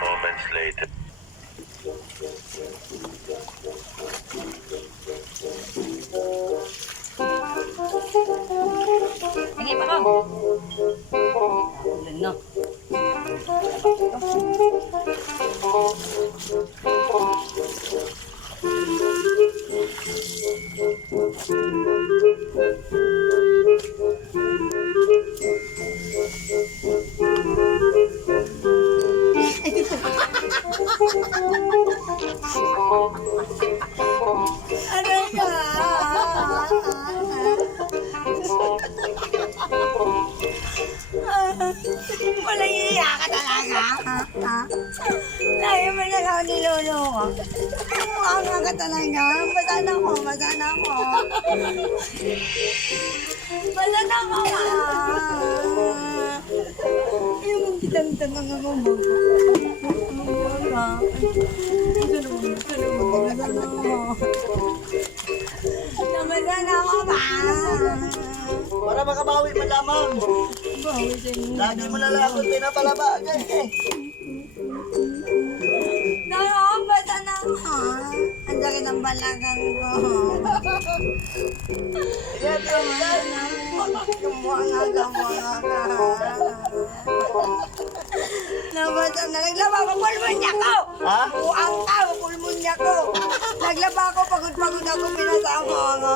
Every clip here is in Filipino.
Moments later. Lagi pa ka. Ulan na. Aray ka! Walang iya ka talaga. Lagi mo na lang niloloko. Mukha ka talaga. Basa na ako, basa na ako. Basa na ako. Yung kitang-tangang ako mo. Nabasa na ako ba? Para makabawi man lamang. Lagi mo na lang akong pinapalaba. Nakakabasa na ako. Ang sakit ang balagang ko. Yan, yan, yan. Kamuha nga ka. Nabasa na. Naglaba ko, pulmonya ko. Ha? Buang ka, pulmonya ko. Naglaba ko, pagod-pagod ako, pinasama ako.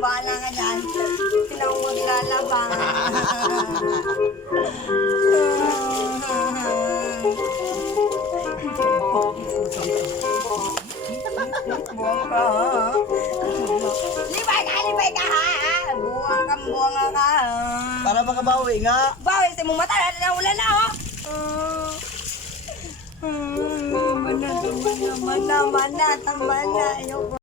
Bahala ka dyan. Sila akong maglalaba. Buang ka, ha? Libay ka, ha? Buang ka, ha? Para makabawi nga. Bawal sa mo mata, wala na, ha? Mana, mana, mana, mana, mana, ayoko.